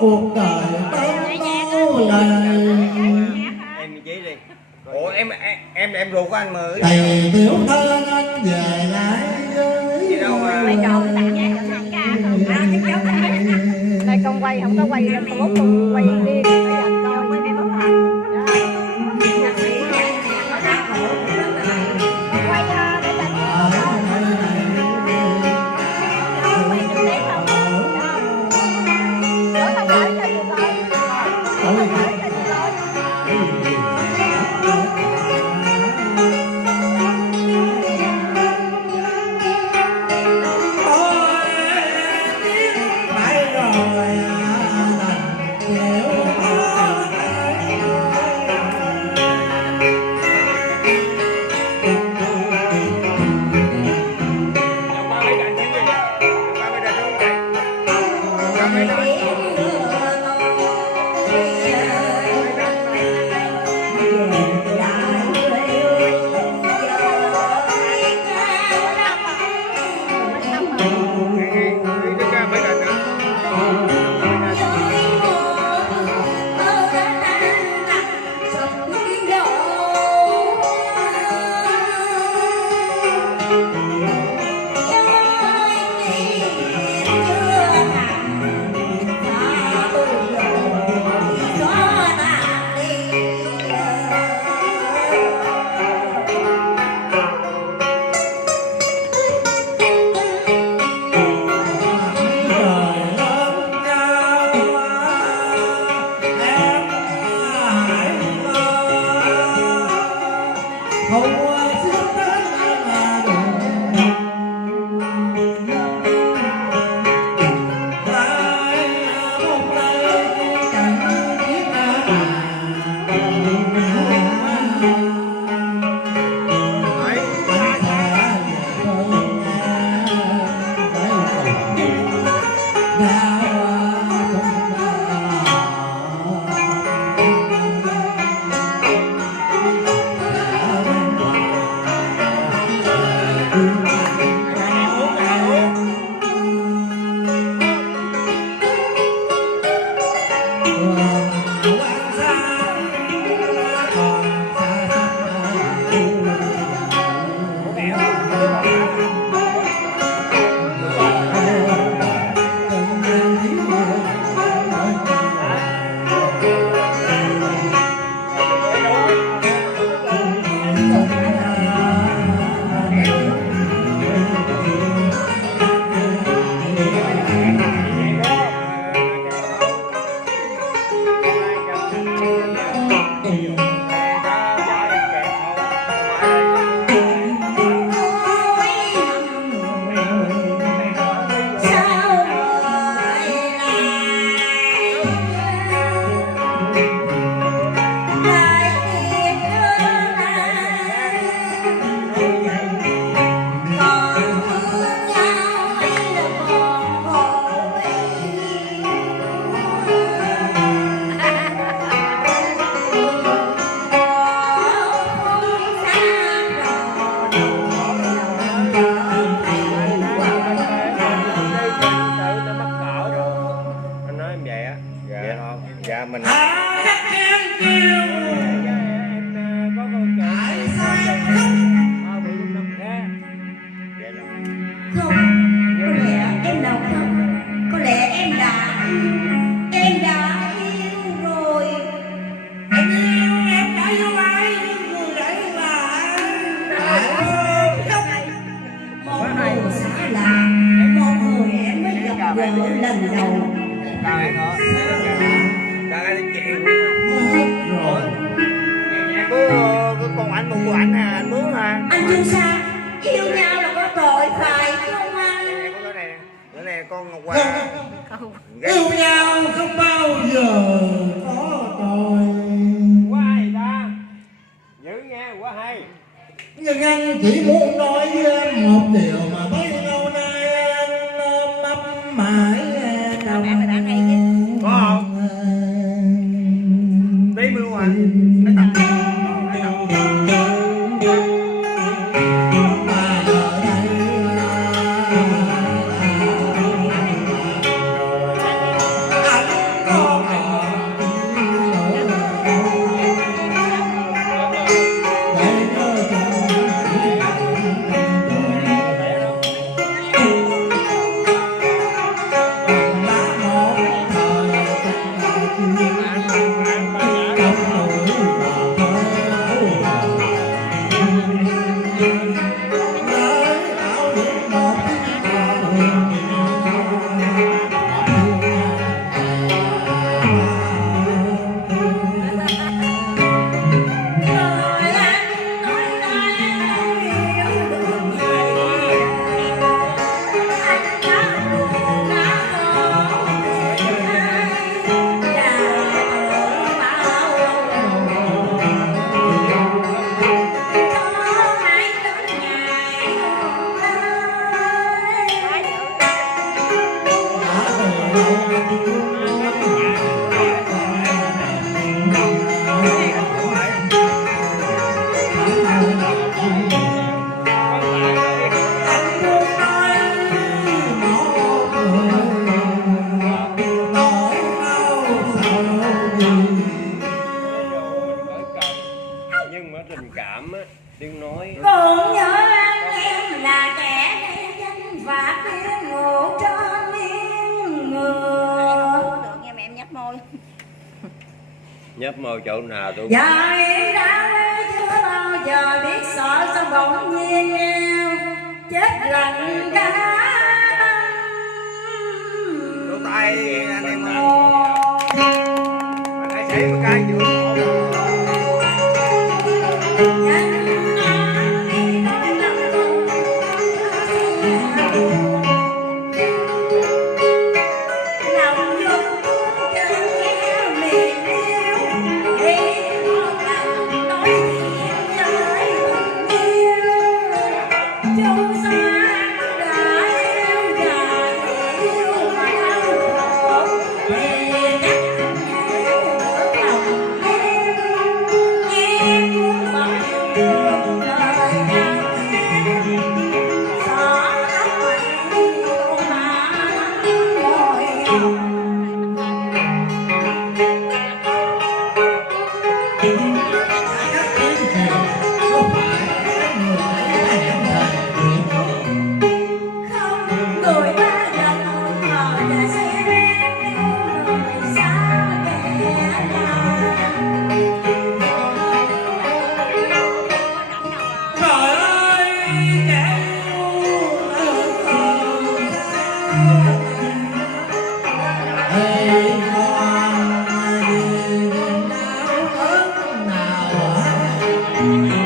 cuộc đời bến đau lời. Em chỉ đi. Ủa em ruột của anh mà. Thầy tiểu thân anh về lại với đi đâu mà quay tròn tặng nha đây con quay không có quay Facebook, con quay riêng bây giờ con quay Facebook hả? Quay để là yêu nhau không bao giờ có tội. Quá hay ta, dữ nha, quá hay. Nhưng anh chỉ muốn nói với em một điều mà bấy lâu nay anh ôm mãi trong có không? Tí mưu anh. Có cảm á, tiếng nói. Còn nhớ anh em là kẻ gây danh và tiếng ngủ cho miếng mưa. Được nghe mẹ em nhấp môi. Nhấp môi chỗ nào tôi Giờ em đã chưa bao giờ biết sợ sao bỗng nhiên em chết lạnh cả. đôi tay anh em ơi. Mà hãy xảy một cái giữa Hãy subscribe cho kênh Ghiền Mì Gõ để không bỏ lỡ